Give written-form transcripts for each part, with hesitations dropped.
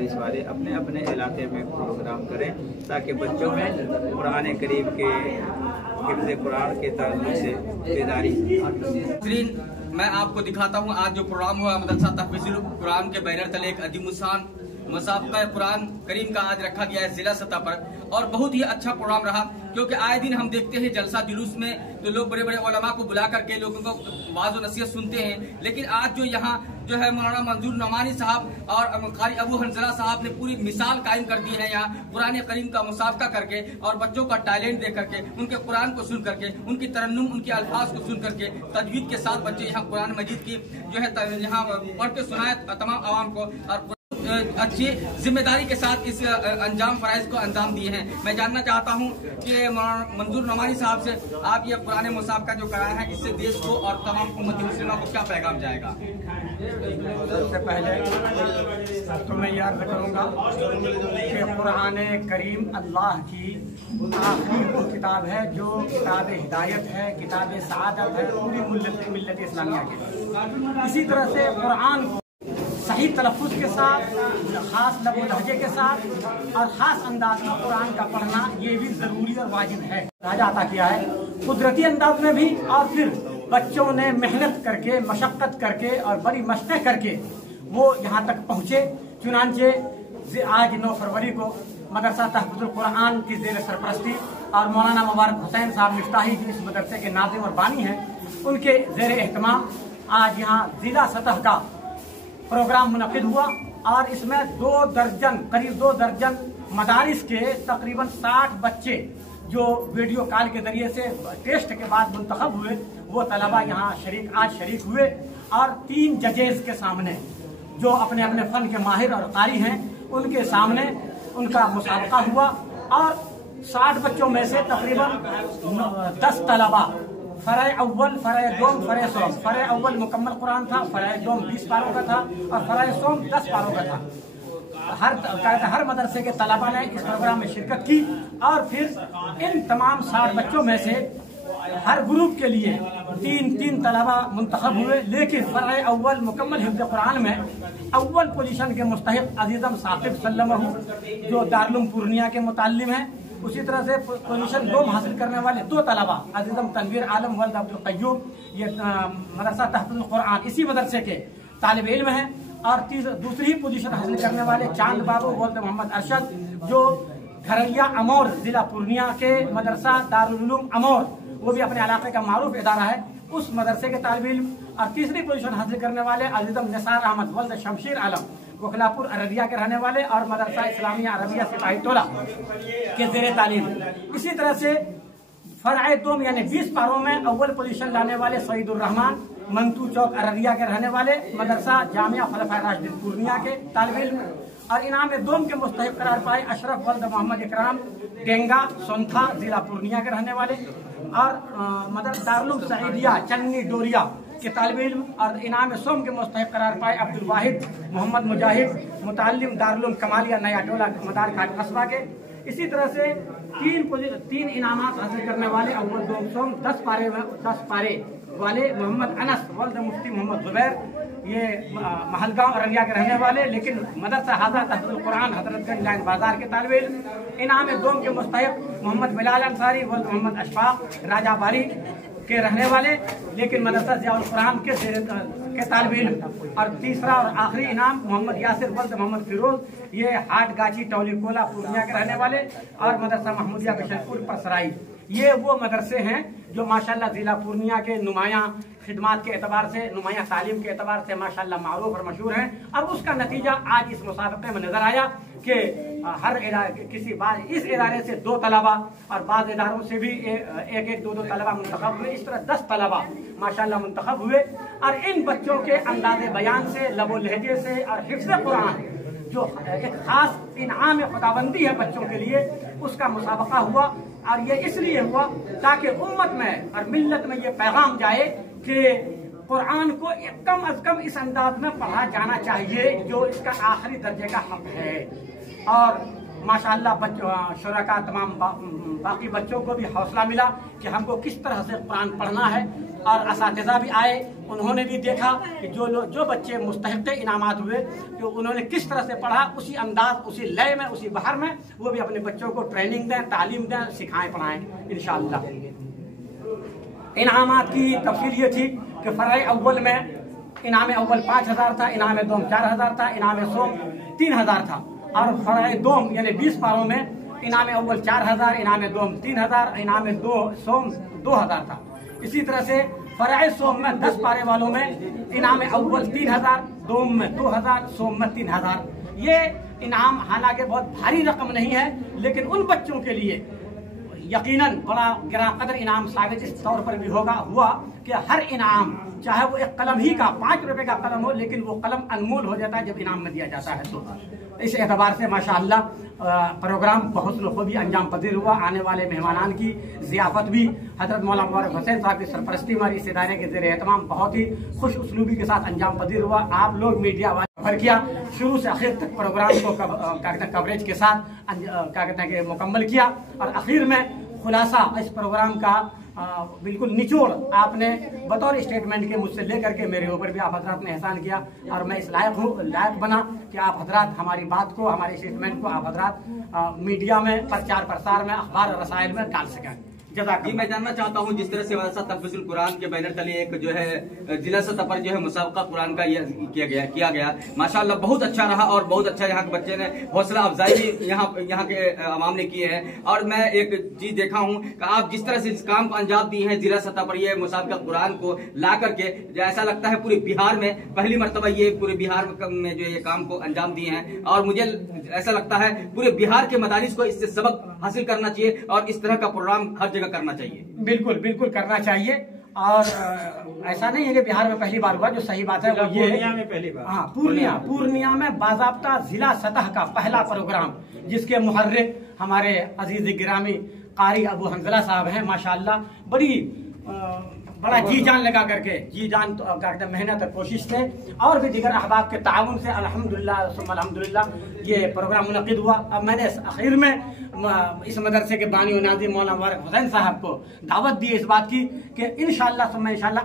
मदारिस वाले अपने अपने इलाके में प्रोग्राम करें ताकि बच्चों में कुरान करीम के हिफ्ज़ कुरान के ताल्लुक से बेदारी। मैं आपको दिखाता हूँ आज जो प्रोग्राम हुआ मदरसा तहफ़ीज़ुल कुरान के बैनर तले एक अज़ीमुस्शान मुसाबक़ा कुरान करीम का आज रखा गया है जिला सतह पर, और बहुत ही अच्छा प्रोग्राम रहा क्योंकि आए दिन हम देखते हैं जलसा जुलूस में तो लोग बड़े बड़े उलमा को बुला करके लोगों को वाज़ व नसीहत सुनते हैं, लेकिन आज जो यहाँ जो है मौलाना मंजूर नौमानी साहब और कारी अबू हंजला साहब ने पूरी मिसाल कायम कर दी है यहाँ कुरान करीम का मुसाबका करके और बच्चों का टैलेंट दे करके उनके कुरान को सुन करके उनकी तरन्नुम उनके अल्फाज को सुन करके तजवीद के साथ बच्चे यहाँ कुरान मजीद की जो है यहाँ पढ़ के सुनाए तमाम आवाम को और अच्छी जिम्मेदारी के साथ इस अंजाम फराइज को अंजाम दिए हैं। मैं जानना चाहता हूं कि मंजूर नौमानी साहब से आप ये पुराने मुसाबका जो कराया है इससे देश को और तमाम उम्मत मुस्लिमों को क्या पैगाम जाएगा? सबसे पहले तो मैं याद करूँगा कि कुरान करीम अल्लाह की आखिरी वो किताब है जो किताब हिदायत है, किताब सआदत है पूरी मिल्लत इस्लामिया के। इसी तरह से कुरान को सही तलफ़ुज़ के साथ, ख़ास लफ्ज़ लहजे के साथ और ख़ास अंदाज में कुरान का पढ़ना ये भी ज़रूरी और वाजिब है। राजा अता किया है कुदरती अंदाज में भी, और फिर बच्चों ने मेहनत करके मशक्क़त करके और बड़ी मशक़ें करके वो यहाँ तक पहुँचे। चुनांचे आज 9 फरवरी को मदरसा तहफ़्फ़ुज़ुल कुरान की ज़ेर सरपरस्ती और मौलाना मुबारक हुसैन साहब मिफ्ताही जी इस मदरसे के नाज़िम और बानी हैं, उनके ज़ेर एहतमाम आज यहाँ ज़िला सतह का प्रोग्राम मुनक़िद हुआ और इसमें करीब 2 दर्जन मदारिस के तकरीबन 60 बच्चे जो वीडियो कॉल के जरिए से टेस्ट के बाद मुंतखब हुए वो तलबा यहाँ आज शरीक हुए और 3 जजेस के सामने जो अपने अपने फ़न के माहिर और कारी हैं उनके सामने उनका मुसाबका हुआ और 60 बच्चों में से तकरीबन 10 तलबा फ़रए अव्वल, फ़रए दोम, फ़रए सोम। फ़रए अव्वल मुकम्मल कुरान था, फ़रए दोम 20 पारों का था और फ़रए सोम 10 पारों का था। हर मदरसे के तलबा ने इस प्रोग्राम में शिरकत की और फिर इन तमाम 60 बच्चों में से हर ग्रुप के लिए 3 तलबा मुंतखब हुए, लेकिन फ़रए अव्वल मुकम्मल हिफ्ज़ कुरान में अव्वल पोजीशन के मुस्तहिक़ अज़ीज़म साकिब सल्लमहु जो दारुल पूर्णिया के मुताल्लिम हैं, उसी तरह से पोजीशन 2 हासिल करने वाले 2 तलबा अज़ीज़म तनवीर आलम वल्द अब्दुल क़य्यूम ये मदरसा तहफ़्फ़ुज़ुल कुरान इसी मदरसे के तालिब इल्म हैं, और दूसरी पोजीशन हासिल करने वाले चांद बाबू वल्द मोहम्मद अरशद जो घरैया अमौर ज़िला पूर्णिया के मदरसा दारुल उलूम अमौर, वो भी अपने इलाके का मारूफ इदारा है, उस मदरसे के तालिब इल्म, और तीसरी पोजीशन हासिल करने वाले अज़ीज़म निसार अहमद वल्द शमशीर आलम वखलापुर अररिया के रहने वाले और मदरसा इस्लामिया अरबिया सिपाही टोला के ज़ेरे तालीम। इसी तरह से फ़रए दोम यानी 20 पारों में अव्वल पोजीशन लाने वाले सईदुर रहमान मंतू चौक अररिया के रहने वाले मदरसा जामिया खलफाए राशिदीन पूर्णिया के तालिब इल्म, और इनाम दोम के मुस्तहिक़ करार पाए अशरफ वल्द मोहम्मद इकराम डेंगा सोनथा जिला पूर्णिया के रहने वाले, और मदरसा दारुल सईदिया चन्नी डोरिया के तालिब इल्म, और इनाम सोम के मुस्तहिक़ करार पाए अब्दुल वाहिद मोहम्मद मुजाहिद मुताल्लिम दारुल कमालिया नया टोला मदार घाट कस्बा के। इसी तरह से 3 इनामात हासिल करने वाले अव्वल दोम सोम 10 पारे वाले मोहम्मद अनस वल्द मुफ्ती मोहम्मद जुबैर ये महलगांव अररिया के रहने वाले, लेकिन मदरसा हाज़ा तहफ़्फ़ुज़ुल कुरान हज़रतगंज लाइन बाजार के तालिब इल्म। इनाम दोम के मुस्तहिक़ मोहम्मद बिलाल अंसारी वल्द मोहम्मद अशफाक राजा बारी के रहने वाले, लेकिन मदरसा ज़ियाउल कुरान के तालिब इल्म। और तीसरा और आखिरी इनाम मोहम्मद यासिर वल्द मोहम्मद फिरोज ये हाट गाची टौली कोला पूर्णिया के रहने वाले, और मदरसा महमूदिया बिशनपुर परसराई। ये वो मदरसे हैं जो माशाल्लाह ज़िला पूर्णिया के नुमायाँ खिदमात के एतबार से, नुमायाँ तालीम के एतबार से माशाल्लाह मारूफ और मशहूर हैं, और उसका नतीजा आज इस मुसाबक़े में नज़र आया कि हर इस इदारे से 2 तलबा और बाद इदारों से भी 1-2 तलबा मुंतखब हुए। इस तरह 10 तलबा माशाल्लाह मुंतखब हुए, और इन बच्चों के अंदाज़े बयान से, लबो लहजे से और हिफ्ज़ कुरान जो एक ख़ास इनाम खुदाबंदी है बच्चों के लिए, उसका मुसाबका हुआ। और ये इसलिए हुआ ताकि उम्मत में और मिल्लत में ये पैगाम जाए कि कुरान को कम अज कम इस अंदाज में पढ़ा जाना चाहिए जो इसका आखिरी दर्जे का हक है। और माशाअल्लाह बच्चों शुरका तमाम बाकी बच्चों को भी हौसला मिला कि हमको किस तरह से कुरान पढ़ना है। और असातिज़ा भी आए, उन्होंने भी देखा कि जो बच्चे मुस्तहिक़ इनामात हुए तो उन्होंने किस तरह से पढ़ा, उसी अंदाज, उसी लय में, उसी बहार में वो भी अपने बच्चों को ट्रेनिंग दें, तालीम दें, सिखाएं, पढ़ाएं इंशाअल्लाह। इनामात की तफसील ये थी कि फ़रई अव्वल में इनाम अव्वल 5000 था, इनाम दोम 4000 था, इनाम सोम 3000 था, और फ़रई दोम यानी 20 पारों में इनाम अव्वल 4000, इनाम दोम 3000, इनाम सोम 2000 था। इसी तरह से फ़रई सोम में 10 पारे वालों में इनाम अव्वल 3000, दोम में 2000, सोम में 3000। ये इनाम हालांकि बहुत भारी रकम नहीं है, लेकिन उन बच्चों के लिए यकीनन बड़ा गिरा कदर इनाम साबित इस तौर पर भी हुआ कि हर इनाम, चाहे वो एक कलम ही का 5 रुपए का कलम हो, लेकिन वो कलम अनमोल हो जाता है जब इनाम में दिया जाता है। तो इस एतबार से माशाअल्लाह प्रोग्राम बहुत खूबी अंजाम पजीर हुआ। आने वाले मेहमानान की ज़ियाफ़त भी हज़रत मौलाना मुबारक हुसैन साहब की सरपरस्ती में इस इदारे के ज़ेर एहतमाम बहुत ही खुश उसलूबी के साथ अंजाम पजीर हुआ। आप लोग मीडिया वाले भर किया, शुरू से आखिर तक प्रोग्राम को कवरेज के साथ क्या कहते हैं कि मुकम्मल किया, और आखिर में खुलासा इस प्रोग्राम का बिल्कुल निचोड़ आपने बतौर स्टेटमेंट के मुझसे लेकर के मेरे ऊपर भी आप हजरात ने एहसान किया, और मैं इस लायक बना कि आप हजरात हमारी बात को, हमारे स्टेटमेंट को आप हजरात मीडिया में प्रचार प्रसार में, अखबार और रसायल में डाल सकें। जी, मैं जानना चाहता हूँ, जिस तरह से मदरसा तहफ़्फ़ुज़ुल कुरान के बैनर तले एक जो है जिला सतह पर जो है मुसाबका कुरान का किया गया माशाअल्लाह बहुत अच्छा रहा, और बहुत अच्छा यहाँ के बच्चे ने हौसला अफजाई भी यहाँ के अवाम ने किए हैं। और मैं एक चीज देखा हूँ कि आप जिस तरह से इस काम को अंजाम दिए हैं जिला सतह पर, ये मुसाबका कुरान को ला करके, ऐसा लगता है पूरे बिहार में पहली मरतबा ये पूरे बिहार में जो ये काम को अंजाम दिए हैं, और मुझे ऐसा लगता है पूरे बिहार के मदारिस को इससे सबक हासिल करना चाहिए, और इस तरह का प्रोग्राम हर करना चाहिए। बिल्कुल बिल्कुल करना चाहिए, और ऐसा नहीं है कि बिहार में पहली बार हुआ, जो सही बात है वो ये पूर्णिया में पहली बार। हाँ, पूर्णिया में बाज़ाब्ता जिला सतह का पहला प्रोग्राम, जिसके मुहर्रिर हमारे अजीज गिरामी कारी अबू हंजला साहब हैं। माशाअल्लाह बड़ा जी जान लगा करके, जी जान तो मेहनत और कोशिश से, और भी दीगर अहबाब के ताउन से अल्हम्दुलिल्लाह ये प्रोग्राम मुनक़िद हुआ। अब मैंने आखिर में इस मदरसे के बानी व नाज़िम मौलाना मुबारक हुसैन साहब को दावत दी इस बात की कि इंशाअल्लाह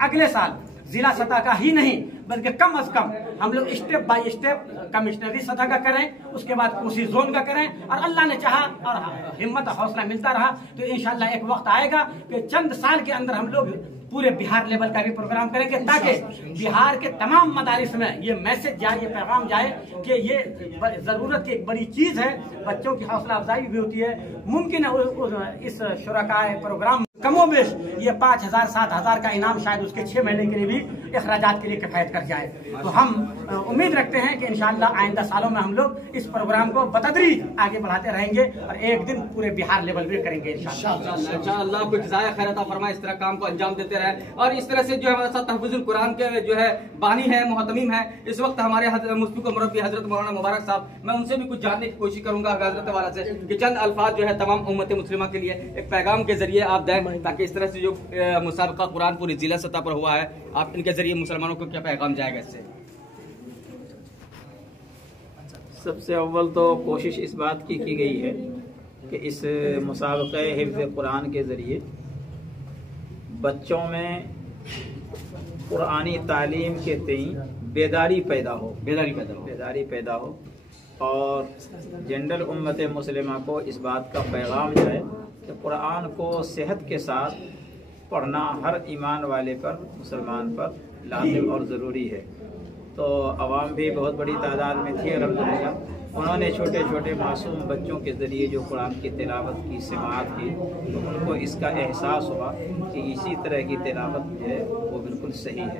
अगले साल जिला सतह का ही नहीं बल्कि कम अज कम हम लोग स्टेप बाय स्टेप कमिश्नरी सतह का करें, उसके बाद कोसी जोन का करें, और अल्लाह ने चाहा और हिम्मत और हौसला मिलता रहा तो इंशाअल्लाह एक वक्त आएगा कि चंद साल के अंदर हम लोग पूरे बिहार लेवल का भी प्रोग्राम करेंगे, ताकि बिहार के तमाम मदारिस में ये मैसेज जाए, ये पैगाम जाए कि ये जरूरत की एक बड़ी चीज है। बच्चों की हौसला अफजाई भी होती है। मुमकिन है इस शुरकाए प्रोग्राम कमोबेश ये 5000 7000 का इनाम शायद उसके 6 महीने के लिए भी अखराजात के लिए किफायत कर जाए। तो हम उम्मीद रखते हैं कि इंशाअल्लाह आइंदा सालों में हम लोग इस प्रोग्राम को बतदरीज आगे बढ़ाते रहेंगे, और एक दिन पूरे बिहार लेवल पे करेंगे इंशाअल्लाह। कुछ ज़ाया खैर अता फरमाए, इस तरह काम को अंजाम देते रहे, और इस तरह से जो है मदरसा तहफ़्फ़ुज़ुल कुरान के जो है बानी है, मुहतमीम है इस वक्त हमारे मुफ्ती को मुरब्बी हजरत मौलाना मुबारक साहब, मैं उनसे भी कुछ जानने की कोशिश करूंगा हजरत वाला से कि चंद अल्फाज जो है तमाम उम्मत मुस्लिमा के लिए एक पैगाम के जरिए आप दें, ताकि इस तरह से जो मुसाबका कुरान पूरी जिला सतह पर हुआ है, आप इनके जरिए मुसलमानों को क्या पैगाम जाएगा इससे? सबसे अव्वल तो कोशिश इस बात की गई है कि इस मुसाबक़े हिफ्ज़ कुरान के ज़रिए बच्चों में कुरानी तालीम के तई बेदारी पैदा हो और जनरल उम्मत मुस्लिमा को इस बात का पैगाम जाए कि कुरान को सेहत के साथ पढ़ना हर ईमान वाले पर, मुसलमान पर लाजिम और ज़रूरी है। तो अवाम भी बहुत बड़ी तादाद में थी अल्हम्दुलिल्लाह। उन्होंने छोटे छोटे मासूम बच्चों के ज़रिए जो कुरान की तिलावत की, समाअत की, तो उनको इसका एहसास हुआ कि इसी तरह की तिलावत जो है वो बिल्कुल सही है।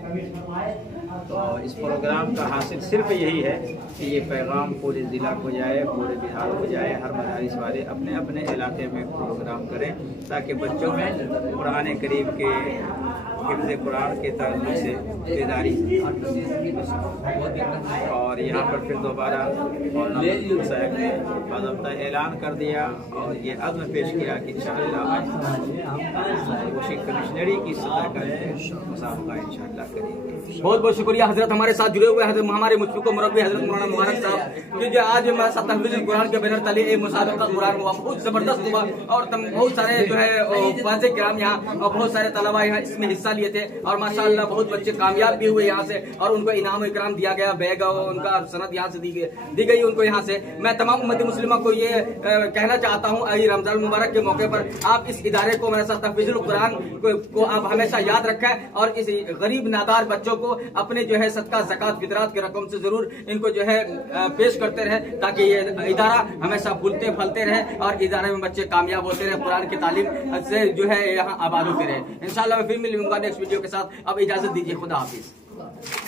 तो इस प्रोग्राम का हासिल सिर्फ यही है कि ये पैगाम पूरे ज़िला को जाए, पूरे बिहार को जाए, हर मदारिस वाले अपने अपने इलाके में प्रोग्राम करें, ताकि बच्चों में कुरान करीम के हिफ्ज़ कुरान के ताल्लुक़ से बेदारी। और यहाँ पर फिर दोबारा साहब ने बाज़ाब्ता ऐलान कर दिया और ये अज़्म पेश किया कि इंशाअल्लाह कोशी कमिश्नरी की सतह का मुसाबका इंशाअल्लाह करेंगे। बहुत बहुत शुक्रिया हजरत हमारे साथ जुड़े हुए हजरत हमारे मुफ्ती को मुरब्बी हजरत मौलाना मुबारक साहब कि जो आज तहफ़्फ़ुज़ुल कुरान के बैनर तले ये मुसाबका कुरान हुआ, बहुत जबरदस्त हुआ, और बहुत सारे जो है वाज़े किराम यहाँ और बहुत सारे तलबा यहाँ इसमें हिस्सा हिस्सा लिए थे और माशाअल्लाह बहुत बच्चे कामयाब भी हुए यहाँ से और उनको इनाम इकराम दिया गया, बैग और उनका सनद यहाँ से दी गई उनको यहाँ से। मैं तमाम उम्मती मुस्लिमा को ये कहना चाहता हूँ रमजान मुबारक के मौके पर आप इस इदारे को मदरसा तहफीजुल कुरान को आप हमेशा याद रखें और इस गरीब नादार बच्चों को अपने जो है सदका ज़कात फितरात के रकम से जरूर इनको जो है पेश करते रहे ताकि ये इदारा हमेशा फूलते फलते रहे और इदारे में बच्चे कामयाब होते रहे, कुरान की तालीम से जो है यहाँ आबाद होते रहे। इंशाअल्लाह मैं फिर मिलूंगा नेक्स्ट वीडियो के साथ। अब इजाजत दीजिए, खुदा हाफिज।